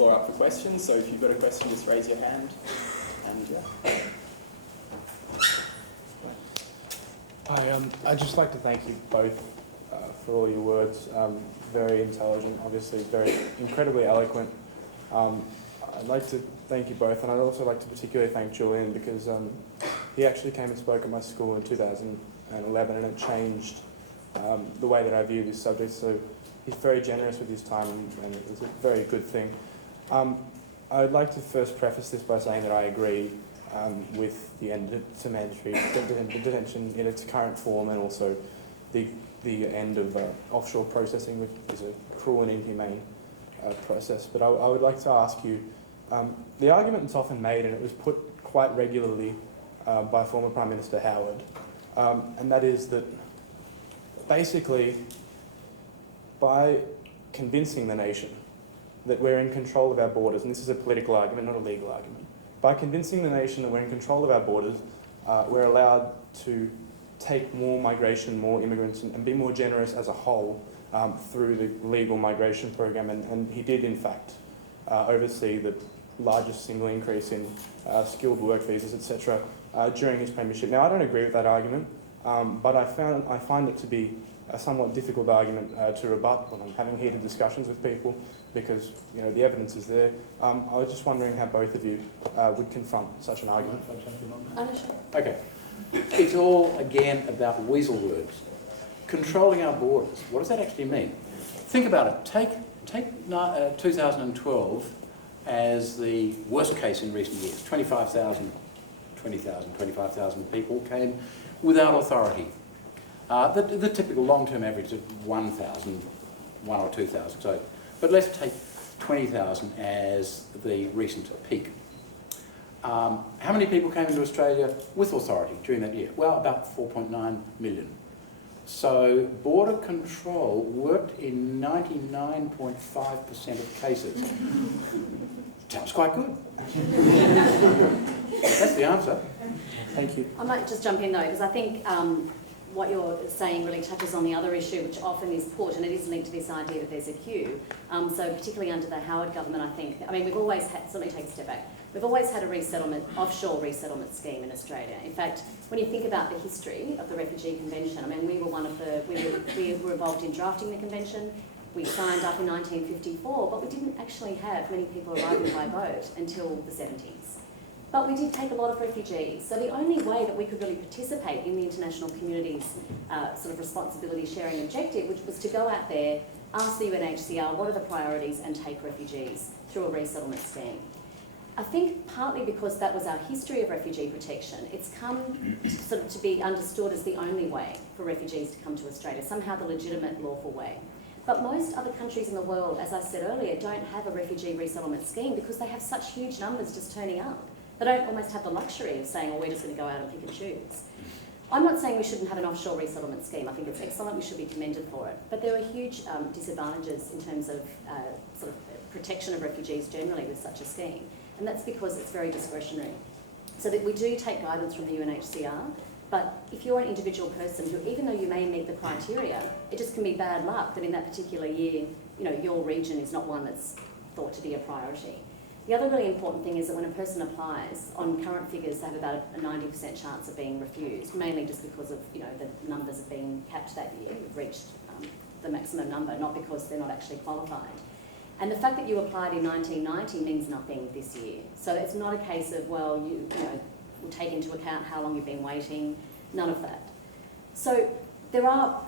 floor up for questions, so if you've got a question, just raise your hand. And I'd just like to thank you both for all your words. Very intelligent, obviously, very incredibly eloquent. I'd like to thank you both, and I'd also like to particularly thank Julian because he actually came and spoke at my school in 2011, and it changed the way that I view this subject. So he's very generous with his time, and it's a very good thing. I'd like to first preface this by saying that I agree with the end to mandatory detention in its current form, and also the end of offshore processing, which is a cruel and inhumane process. But I would like to ask you, the argument that's often made, and it was put quite regularly by former Prime Minister Howard, and that is that basically by convincing the nation that we're in control of our borders, and this is a political argument, not a legal argument, by convincing the nation that we're in control of our borders, we're allowed to take more migration, more immigrants, and be more generous as a whole through the legal migration program. And he did, in fact, oversee the largest single increase in skilled work visas, etc., during his premiership. Now, I don't agree with that argument, but I find it to be a somewhat difficult argument to rebut when I'm having heated discussions with people, because the evidence is there. I was just wondering how both of you would confront such an argument. Okay. It's all, again, about weasel words. Controlling our borders. What does that actually mean? Think about it. Take 2012 as the worst case in recent years. 25,000 people came without authority. The typical long-term average is 1,000, 1 or 2,000. So, but let's take 20,000 as the recent peak. How many people came into Australia with authority during that year? Well, about 4.9 million. So border control worked in 99.5% of cases. Sounds quite good. That's the answer. Thank you. I might just jump in though, because I think what you're saying really touches on the other issue, which often is put, and it is linked to this idea that there's a queue. So particularly under the Howard government, we've always had, let me take a step back, we've always had a offshore resettlement scheme in Australia. In fact, when you think about the history of the Refugee Convention, we were we were involved in drafting the convention. We signed up in 1954, but we didn't actually have many people arriving by boat until the 70s. But we did take a lot of refugees. So the only way that we could really participate in the international community's sort of responsibility sharing objective, which was to go out there, ask the UNHCR what are the priorities, and take refugees through a resettlement scheme. I think partly because that was our history of refugee protection, it's come sort of to be understood as the only way for refugees to come to Australia, somehow the legitimate, lawful way. But most other countries in the world, as I said earlier, don't have a refugee resettlement scheme because they have such huge numbers just turning up. They don't almost have the luxury of saying, we're just going to go out and pick and choose. I'm not saying we shouldn't have an offshore resettlement scheme. I think it's excellent. We should be commended for it. But there are huge disadvantages in terms of sort of protection of refugees generally with such a scheme. And that's because it's very discretionary. So that we do take guidance from the UNHCR, but if you're an individual person who, even though you may meet the criteria, it just can be bad luck that in that particular year, your region is not one that's thought to be a priority. The other really important thing is that when a person applies, on current figures, they have about a 90% chance of being refused, mainly just because of the numbers have been capped that year. We've reached the maximum number, not because they're not actually qualified. And the fact that you applied in 1990 means nothing this year. So it's not a case of, well, we'll take into account how long you've been waiting, none of that. So there are,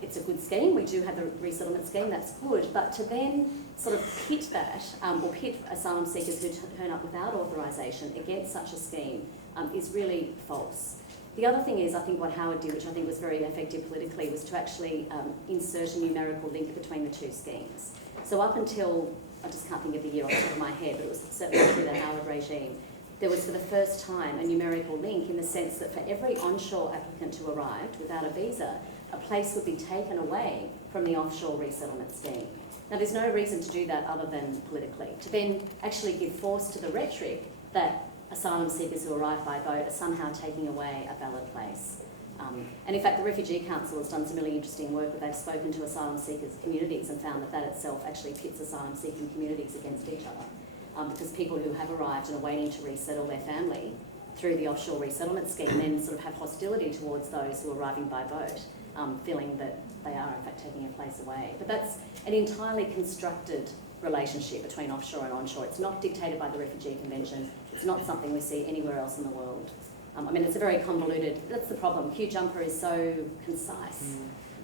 it's a good scheme. We do have the resettlement scheme, that's good. But to then sort of pit that, or pit asylum seekers who turn up without authorisation against such a scheme is really false. The other thing is, I think what Howard did, which I think was very effective politically, was to actually insert a numerical link between the two schemes. So up until, I just can't think of the year off the top of my head, but it was certainly through the Howard regime, there was for the first time a numerical link in the sense that for every onshore applicant who arrived without a visa, a place would be taken away from the offshore resettlement scheme. Now there's no reason to do that other than politically, to then actually give force to the rhetoric that asylum seekers who arrive by boat are somehow taking away a valid place. And in fact, the Refugee Council has done some really interesting work where they've spoken to asylum seekers communities and found that that itself actually pits asylum seeking communities against each other. Because people who have arrived and are waiting to resettle their family through the offshore resettlement scheme then sort of have hostility towards those who are arriving by boat, feeling that they are in fact taking a place away. But that's an entirely constructed relationship between offshore and onshore. It's not dictated by the Refugee Convention. It's not something we see anywhere else in the world. I mean, it's a very convoluted, that's the problem. Q jumper is so concise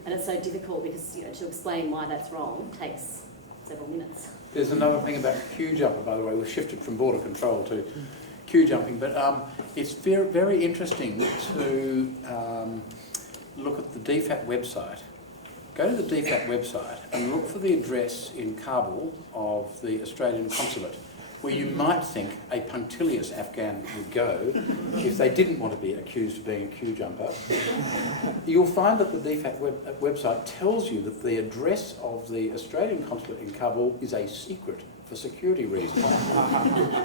and it's so difficult because, you know, to explain why that's wrong takes several minutes. There's another thing about queue jumper, by the way. We've shifted from border control to queue jumping, but it's very, very interesting to look at the DFAT website. Go to the DFAT website and look for the address in Kabul of the Australian consulate, where you might think a punctilious Afghan would go if they didn't want to be accused of being a queue jumper. You'll find that the DFAT website tells you that the address of the Australian consulate in Kabul is a secret for security reasons.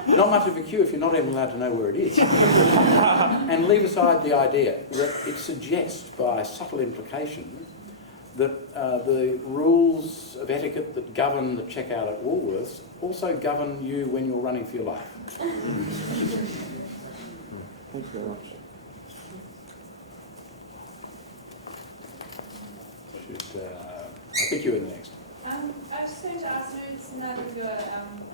Not much of a queue if you're not even allowed to know where it is. And leave aside the idea that it suggests by subtle implication that the rules of etiquette that govern the checkout at Woolworths also govern you when you're running for your life. Thank you very much. I think you're next. I was just going to ask, I know it's none of your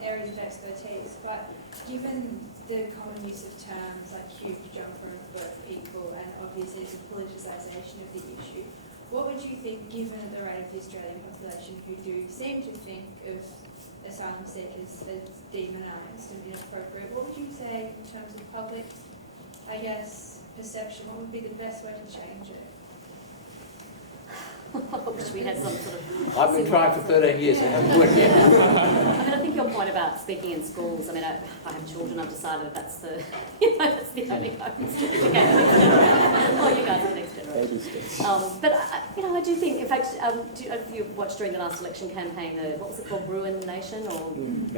areas of expertise, but given the common use of terms like huge jumper and boat people, and obviously the politicisation of the issue, what would you think, given the rate of the Australian population who do seem to think of asylum seekers as demonised and inappropriate, what would you say in terms of public, I guess, perception? What would be the best way to change it? I wish we had some sort of... I've been trying for 13 years, it hasn't worked yet. I mean, I think your point about speaking in schools, I mean, I have children, I've decided that that's the, that's the only guidance to educate. Oh, you guys are the next generation. But, I do think, in fact, have you watched during the last election campaign, what was it called, Bruin Nation or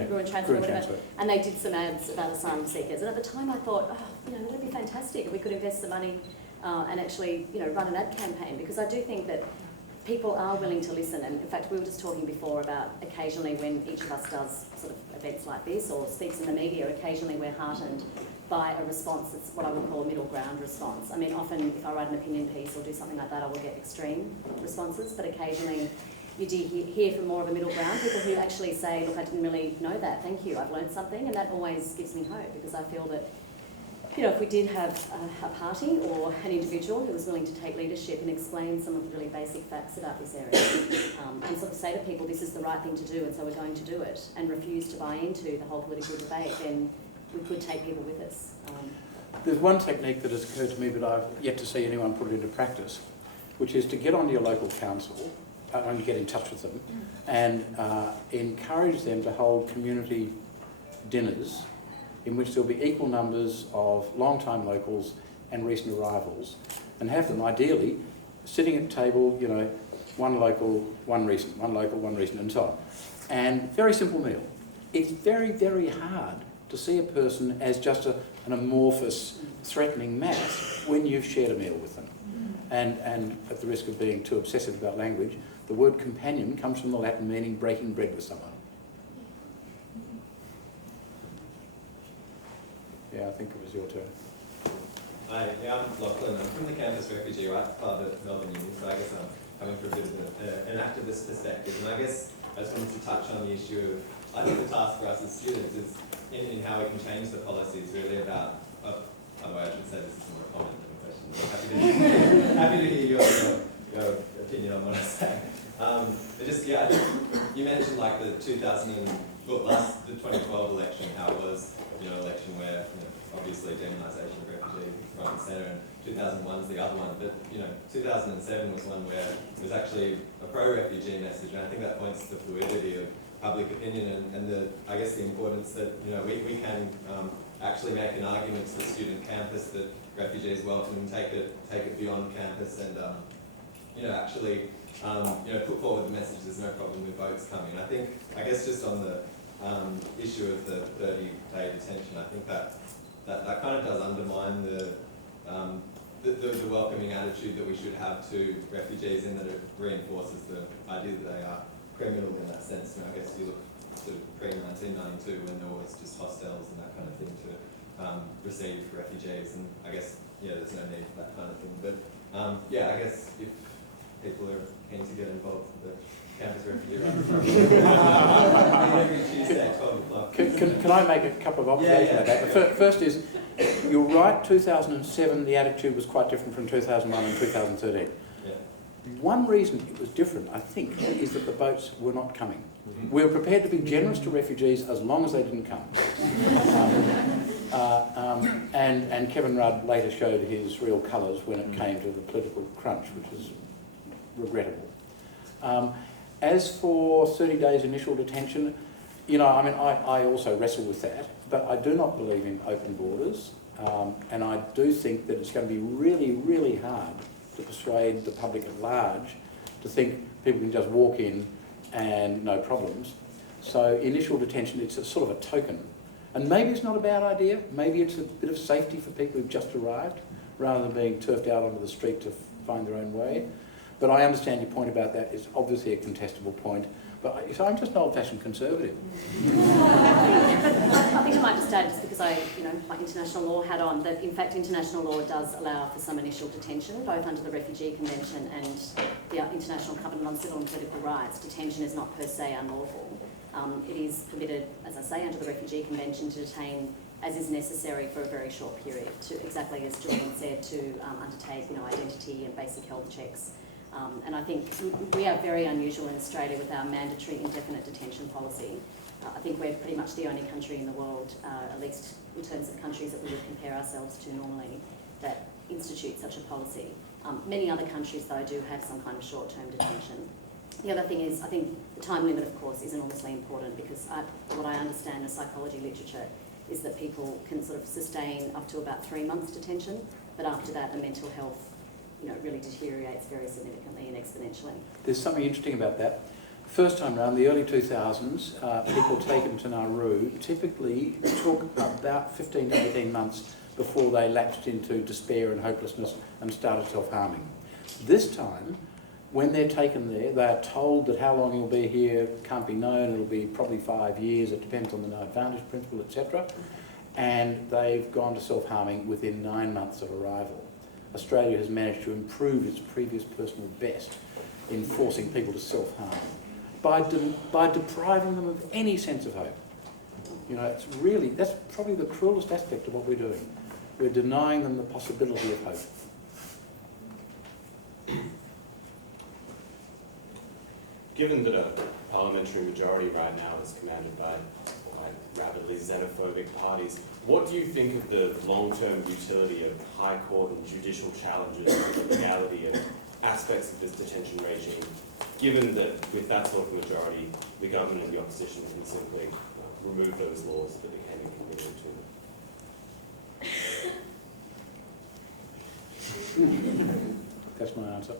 Bruin Transfer, or whatever? And they did some ads about asylum seekers. And at the time I thought, that would be fantastic if we could invest the money and actually, run an ad campaign, because I do think that people are willing to listen. And in fact, we were just talking before about occasionally when each of us does sort of events like this or speaks in the media, occasionally we're heartened by a response that's what I would call a middle ground response. I mean, often if I write an opinion piece or do something like that, I will get extreme responses, but occasionally you do hear from more of a middle ground, people who actually say, look, I didn't really know that, thank you, I've learned something, and that always gives me hope, because I feel that if we did have a party or an individual who was willing to take leadership and explain some of the really basic facts about this area and sort of say to people, this is the right thing to do and so we're going to do it, and refuse to buy into the whole political debate, then we could take people with us. There's one technique that has occurred to me, but I've yet to see anyone put it into practice, which is to get onto your local council and get in touch with them and encourage them to hold community dinners in which there'll be equal numbers of long-time locals and recent arrivals, and have them ideally sitting at the table, one local, one recent, one local, one recent, and so on. And very simple meal. It's very, very hard to see a person as just an amorphous, threatening mass when you've shared a meal with them. And at the risk of being too obsessive about language, the word companion comes from the Latin meaning breaking bread with someone. Yeah, I think it was your turn. Hi, I'm Lachlan. I'm from the Campus Refugee Rights Club at Melbourne Uni, so I guess I'm coming from a bit of an activist perspective. And I guess I just wanted to touch on the issue of, I think the task for us as students is in how we can change the policies really about, by the way, I should say this is more a comment than a question, but happy to hear your opinion on what I say. But just, I think you mentioned like the 2012 election, how it was, an election where, obviously demonisation of refugees front and centre, and 2001 is the other one, but 2007 was one where it was actually a pro-refugee message, and I think that points to the fluidity of public opinion and I guess the importance that we can actually make an argument to the student campus that refugees welcome and take it beyond campus and actually put forward the message there's no problem with votes coming. I guess just on the issue of the 30-day detention, I think that kind of does undermine the welcoming attitude that we should have to refugees, in that it reinforces the idea that they are criminal in that sense. And I guess you look to pre-1992 when there was just hostels and that kind of thing to receive refugees, and I guess, yeah, there's no need for that kind of thing. But yeah, I guess if people are keen to get involved with the campus refugee every Tuesday at 12 o'clock. Can I make a couple of observations about that? The first is, you're right, 2007 the attitude was quite different from 2001 and 2013. Yeah. One reason it was different, I think, is that the boats were not coming. We were prepared to be generous to refugees as long as they didn't come. And Kevin Rudd later showed his real colours when it came to the political crunch, which was regrettable. As for 30 days initial detention, you know, I mean, I also wrestle with that, but I do not believe in open borders, and I do think that it's going to be really, really hard to persuade the public at large to think people can just walk in and no problems. So initial detention, it's a sort of a token. And maybe it's not a bad idea, maybe it's a bit of safety for people who've just arrived, rather than being turfed out onto the street to find their own way. But I understand your point about that. It's obviously a contestable point. But so I'm just an old-fashioned conservative. I think I might just add, just because I, my international law hat on, that in fact international law does allow for some initial detention, both under the Refugee Convention and the International Covenant on Civil and Political Rights. Detention is not per se unlawful. It is permitted, as I say, under the Refugee Convention to detain as is necessary for a very short period, to exactly as Julian said, to undertake identity and basic health checks. And I think we are very unusual in Australia with our mandatory indefinite detention policy. I think we're pretty much the only country in the world, at least in terms of countries that we would compare ourselves to normally, that institute such a policy. Many other countries, though, do have some kind of short-term detention. The other thing is, I think the time limit, of course, is enormously important, because what I understand in psychology literature is that people can sort of sustain up to about 3 months detention, but after that, the mental health really deteriorates very significantly and exponentially. There's something interesting about that. First time around, the early 2000s, people taken to Nauru typically took about 15 to 18 months before they lapsed into despair and hopelessness and started self-harming. This time, when they're taken there, they're told that how long you'll be here can't be known, it'll be probably 5 years, it depends on the no advantage principle, etc. And they've gone to self-harming within 9 months of arrival. Australia has managed to improve its previous personal best in forcing people to self-harm by depriving them of any sense of hope. It's really, that's probably the cruelest aspect of what we're doing. We're denying them the possibility of hope. Given that a parliamentary majority right now is commanded by rapidly xenophobic parties, what do you think of the long-term utility of High Court and judicial challenges to the legality and aspects of this detention regime, given that with that sort of majority, the government and the opposition can simply remove those laws that became inconvenient to them? That's my answer.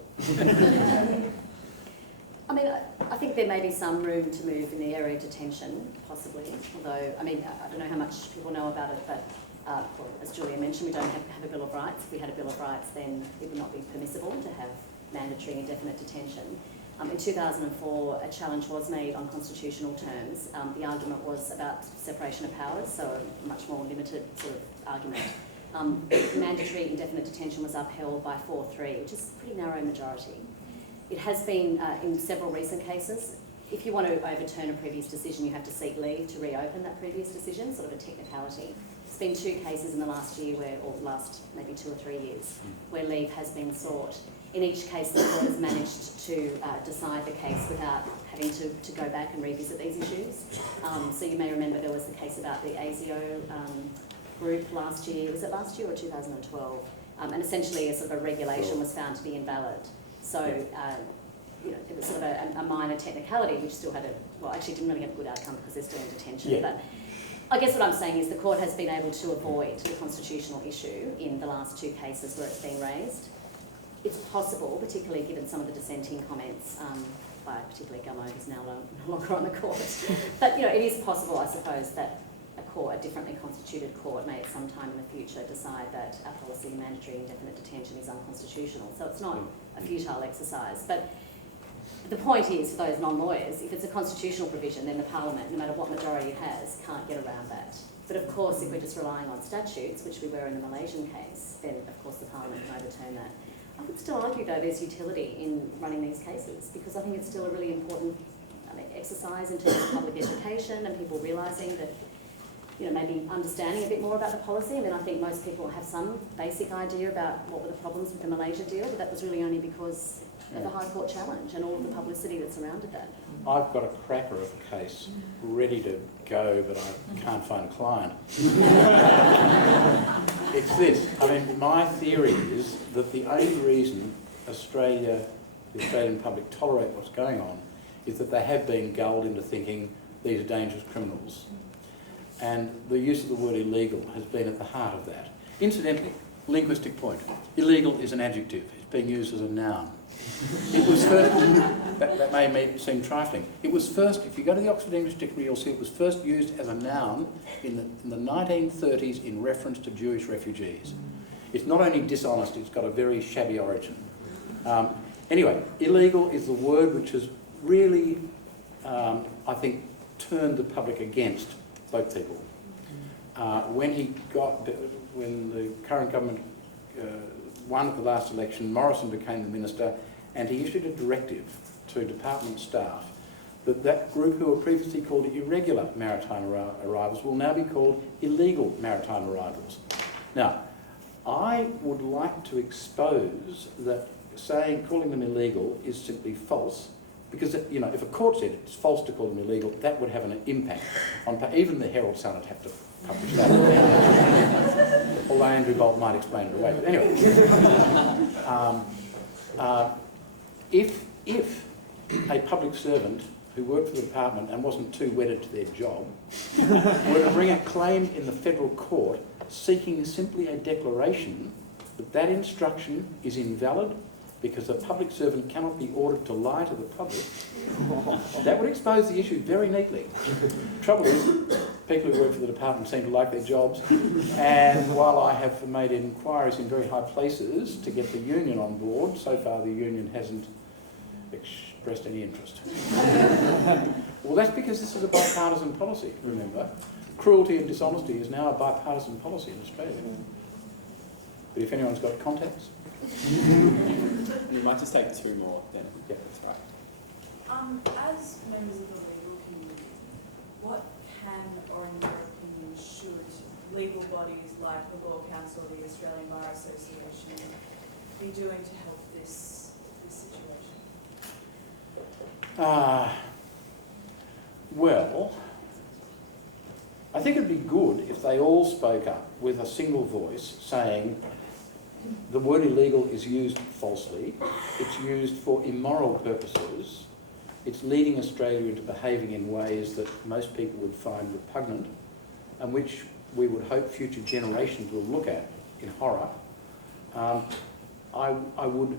I mean, I think there may be some room to move in the area of detention, possibly, although, I mean, I don't know how much people know about it, but well, as Julian mentioned, we don't have a Bill of Rights. If we had a Bill of Rights, then it would not be permissible to have mandatory indefinite detention. In 2004, a challenge was made on constitutional terms. The argument was about separation of powers, so a much more limited sort of argument. Mandatory indefinite detention was upheld by 4-3, which is a pretty narrow majority. It has been in several recent cases. If you want to overturn a previous decision, you have to seek leave to reopen that previous decision, sort of a technicality. There's been 2 cases in the last year, or last maybe 2 or 3 years, where leave has been sought. In each case, the court has managed to decide the case without having to go back and revisit these issues. So you may remember there was the case about the ASIO group last year. Was it last year or 2012? And essentially a sort of a regulation was found to be invalid. So, it was sort of a minor technicality, which still had actually didn't really have a good outcome because they're still in detention. Yeah. But I guess what I'm saying is the court has been able to avoid the constitutional issue in the last 2 cases where it's been raised. It's possible, particularly given some of the dissenting comments by particularly Gummo, who's now no longer on the court. But, it is possible, I suppose, that a differently constituted court may at some time in the future decide that our policy of mandatory indefinite detention is unconstitutional. So it's not a futile exercise. But the point is, for those non-lawyers, if it's a constitutional provision, then the Parliament, no matter what majority it has, can't get around that. But of course, if we're just relying on statutes, which we were in the Malaysian case, then of course the Parliament can overturn that. I would still argue, though, there's utility in running these cases, because I think it's still a really important exercise in terms of public education and people realising that, maybe understanding a bit more about the policy. I mean, I think most people have some basic idea about what were the problems with the Malaysia deal, but that was really only because of the High Court challenge and all of the publicity that surrounded that. I've got a cracker of a case ready to go, but I can't find a client. It's this. I mean, my theory is that the only reason the Australian public tolerate what's going on is that they have been gulled into thinking these are dangerous criminals. And the use of the word illegal has been at the heart of that. Incidentally, linguistic point. Illegal is an adjective. It's being used as a noun. It was first, that may seem trifling. It was first, if you go to the Oxford English Dictionary, you'll see it was first used as a noun in the 1930s in reference to Jewish refugees. It's not only dishonest, it's got a very shabby origin. Anyway, illegal is the word which has really, I think, turned the public against both people. When the current government won at the last election, Morrison became the minister, and he issued a directive to department staff that group who were previously called irregular maritime arrivals will now be called illegal maritime arrivals. Now, I would like to expose that calling them illegal is simply false, because if a court said it's false to call them illegal, that would have an impact on even the Herald Sun would have to publish that. Although Andrew Bolt might explain it away. But anyway, if a public servant who worked for the department and wasn't too wedded to their job were to bring a claim in the federal court seeking simply a declaration that instruction is invalid because a public servant cannot be ordered to lie to the public, that would expose the issue very neatly. Trouble is, people who work for the department seem to like their jobs, and while I have made inquiries in very high places to get the union on board, so far the union hasn't expressed any interest. Well, that's because this is a bipartisan policy, remember. Cruelty and dishonesty is now a bipartisan policy in Australia. But if anyone's got contacts... And you might just take two more then. Yeah. That's right. As members of the legal community, what can, or in your opinion, should legal bodies like the Law Council, the Australian Bar Association, be doing to help this situation? Well, I think it'd be good if they all spoke up with a single voice saying the word illegal is used falsely, it's used for immoral purposes, it's leading Australia into behaving in ways that most people would find repugnant and which we would hope future generations will look at in horror. I would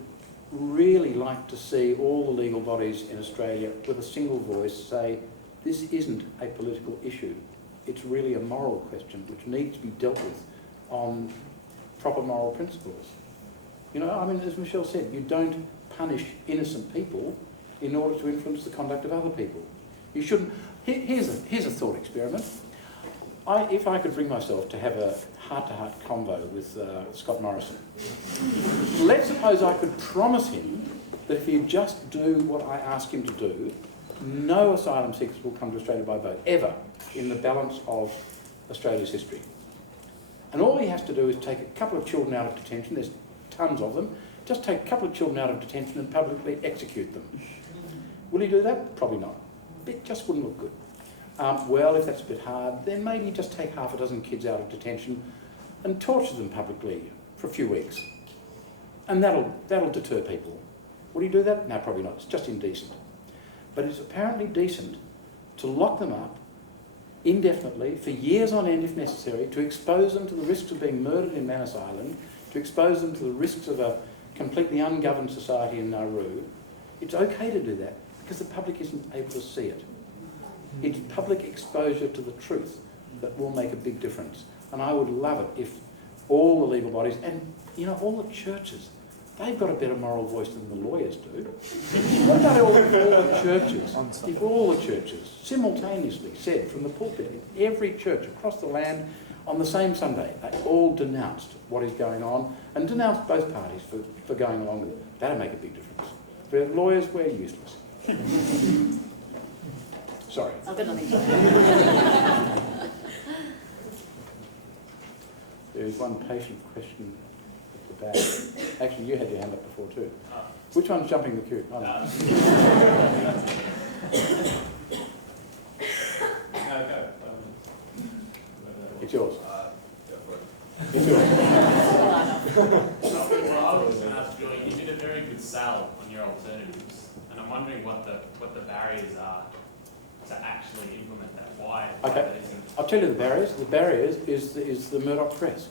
really like to see all the legal bodies in Australia with a single voice say this isn't a political issue, it's really a moral question which needs to be dealt with on proper moral principles. As Michelle said, you don't punish innocent people in order to influence the conduct of other people. You shouldn't. Here's a thought experiment. If I could bring myself to have a heart-to-heart convo with Scott Morrison, let's suppose I could promise him that if he'd just do what I ask him to do, no asylum seekers will come to Australia by boat, ever, in the balance of Australia's history. And all he has to do is take a couple of children out of detention, there's tons of them, just take a couple of children out of detention and publicly execute them. Will he do that? Probably not. It just wouldn't look good. Well, if that's a bit hard, then maybe just take half a dozen kids out of detention and torture them publicly for a few weeks. And that'll deter people. Would he do that? No, probably not. It's just indecent. But it's apparently decent to lock them up indefinitely, for years on end if necessary, to expose them to the risks of being murdered in Manus Island, to expose them to the risks of a completely ungoverned society in Nauru. It's okay to do that because the public isn't able to see it. It's public exposure to the truth that will make a big difference. And I would love it if all the legal bodies, and you know, all the churches, they've got a better moral voice than the lawyers do. What about all the churches? If all the churches simultaneously said from the pulpit, every church across the land on the same Sunday, they all denounced what is going on and denounced both parties for going along with it, that'd make a big difference. For lawyers, we're useless. Sorry. I've got nothing to add. There's one patient question at the back. Actually, you had your hand up before too. Which one's jumping the queue? It's yours. It's yours. Well, I was going to ask Julian, you did a very good sell on your alternatives, and I'm wondering what the barriers are to actually implement that. Why? Okay. I'll tell you the barriers. The barriers is the Murdoch press.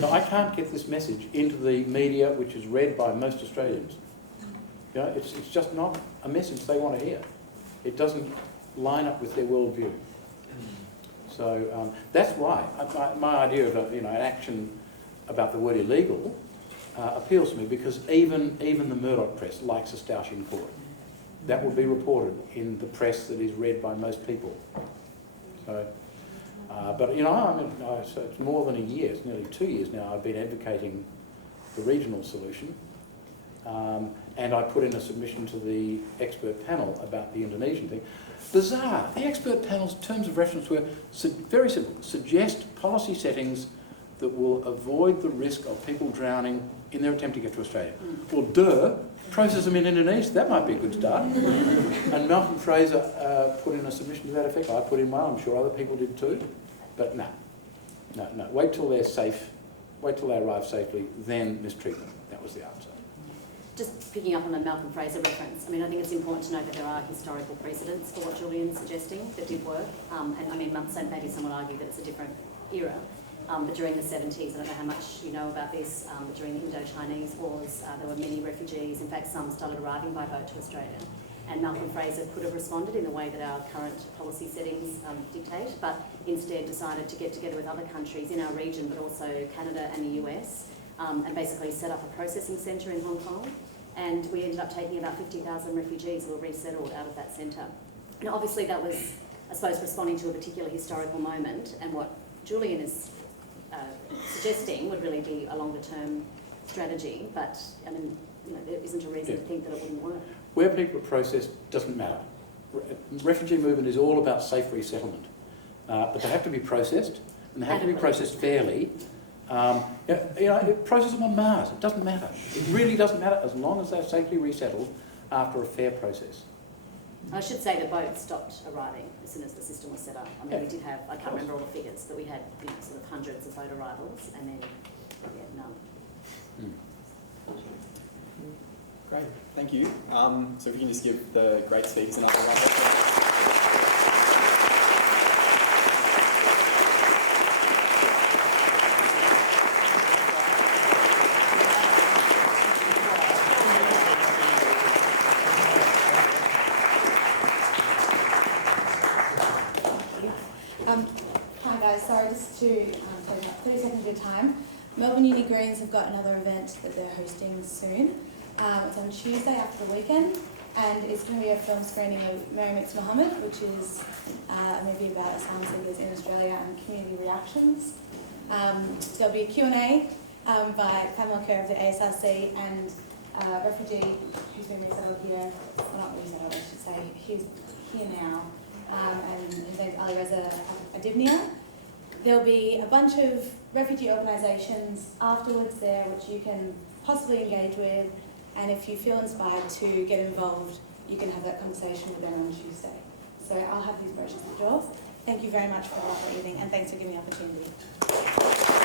So I can't get this message into the media, which is read by most Australians. You know, it's just not a message they want to hear. It doesn't line up with their worldview. So that's why my idea of an action about the word illegal appeals to me, because even the Murdoch press likes a stoush in court. That will be reported in the press that is read by most people. So, but you know, I mean, so it's more than a year. It's nearly 2 years now. I've been advocating the regional solution, and I put in a submission to the expert panel about the Indonesian thing. Bizarre. The expert panel's terms of reference were very simple. Suggest policy settings that will avoid the risk of people drowning in their attempt to get to Australia. Well, duh. Process them in Indonesia. That might be a good start. And Malcolm Fraser put in a submission to that effect. I put in one. I'm sure other people did too. But no. Wait till they're safe. Wait till they arrive safely. Then mistreat them. That was the answer. Just picking up on the Malcolm Fraser reference, I mean, I think it's important to note that there are historical precedents for what Julian's suggesting that did work. And I mean, maybe some would argue that it's a different era. But during the 70s, I don't know how much you know about this, but during the Indo-Chinese wars, there were many refugees. In fact, some started arriving by boat to Australia. And Malcolm Fraser could have responded in the way that our current policy settings dictate, but instead decided to get together with other countries in our region, but also Canada and the US, and basically set up a processing centre in Hong Kong. And we ended up taking about 50,000 refugees who were resettled out of that centre. Now, obviously, that was, I suppose, responding to a particular historical moment, and what Julian is suggesting would really be a longer-term strategy. But I mean, you know, there isn't a reason to think that it wouldn't work. Where people are processed doesn't matter. Refugee movement is all about safe resettlement, but they have to be processed, and they have to be processed fairly. Process them on Mars. It doesn't matter. It really doesn't matter as long as they're safely resettled after a fair process. I should say the boat stopped arriving as soon as the system was set up. I mean, we did have, I can't remember all the figures, but we had, you know, sort of hundreds of boat arrivals, and then none. Great, thank you. So if we can just give the great speakers another round of applause. Hi guys, sorry, just to take about 30 seconds of your time. Melbourne Uni Greens have got another event that they're hosting soon. It's on Tuesday after the weekend, and it's going to be a film screening of Mary Mix Muhammad, which is a movie about asylum seekers in Australia and community reactions. There'll be a Q&A by Pamela Kerr of the ASRC and a refugee who's been resettled here, well not resettled I should say, he's here now, and his name's Ali Reza Adibnia. There'll be a bunch of refugee organisations afterwards there which you can possibly engage with, and if you feel inspired to get involved, you can have that conversation with them on Tuesday. So I'll have these brochures at the door. Thank you very much for the lovely evening, and thanks for giving me the opportunity.